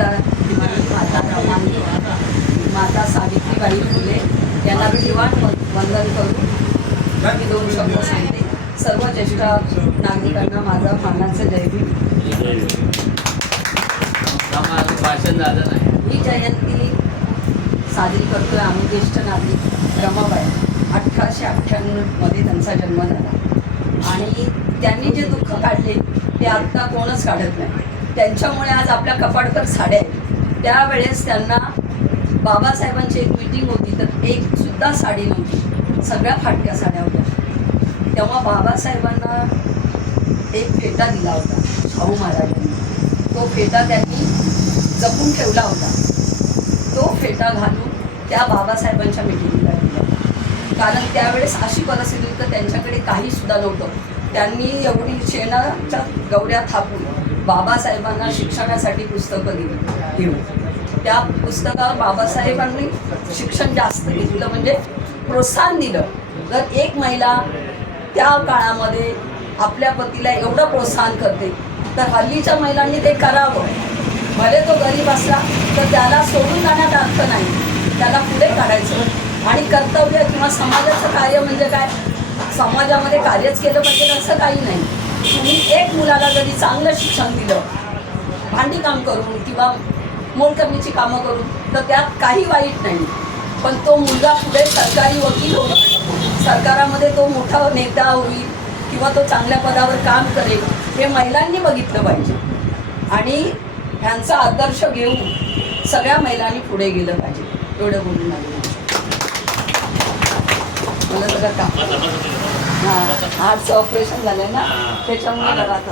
माता माता रमानी, माता सावित्रीबाई फुले यांना दिवाण वंदन करून मी 2 शब्द सांगते. सर्व ज्येष्ठ नागरिकांना माझा मानाचं जय भीम. भाषण झालं नाही. ही जयंती साजरी करतोय आम्ही ज्येष्ठ नागरिक रमाबाई. 1898 त्यांचा जन्म झाला आणि त्यांनी जे दुःख काढले ते आत्ता कोणच काढत नाही. त्यांच्यामुळे आज आपल्या कपाटकर साड्या आहेत. त्यावेळेस त्यांना बाबासाहेबांची एक मीटिंग होती तर एक सुद्धा साडी नव्हती, सगळ्या फाटक्या साड्या होत्या. तेव्हा बाबासाहेबांना एक फेटा दिला होता शाहू महाराजांनी. तो फेटा त्यांनी जपून ठेवला होता. तो फेटा घालून त्या बाबासाहेबांच्या मीटिंगला दिला, कारण त्यावेळेस अशी परिस्थिती होती तर त्यांच्याकडे काही सुद्धा नव्हतं. त्यांनी एवढी शेणाच्या गवऱ्या थापून बाबासाहेबांना शिक्षणासाठी पुस्तकं दिली घेऊन. त्या पुस्तकावर बाबासाहेबांनी शिक्षण जास्त घेतलं, म्हणजे प्रोत्साहन दिलं. जर एक महिला त्या काळामध्ये आपल्या पतीला एवढं प्रोत्साहन करते तर हल्लीच्या महिलांनी ते करावं. भले तो गरीब असला तर त्याला सोडून जाण्यात अर्थ नाही, त्याला पुढे काढायचं. आणि कर्तव्य किंवा समाजाचं कार्य म्हणजे काय, समाजामध्ये कार्यच केलं पाहिजे असं काही नाही. तुम्ही एक मुलाला जरी चांगलं शिक्षण दिलं, भांडीकाम करून किंवा मोलकरणीची कामं करून, तर त्यात काही वाईट नाही. पण तो मुलगा पुढे सरकारी वकील होईल, सरकारामध्ये तो मोठा नेता होईल किंवा तो चांगल्या पदावर काम करेल, हे महिलांनी बघितलं पाहिजे. आणि ह्यांचा आदर्श घेऊन सगळ्या महिलांनी पुढे गेलं पाहिजे. एवढं बोलून आले मला सगळं काम. हां, हार्टचं ऑपरेशन झालं ना, त्याच्यामुळे घरात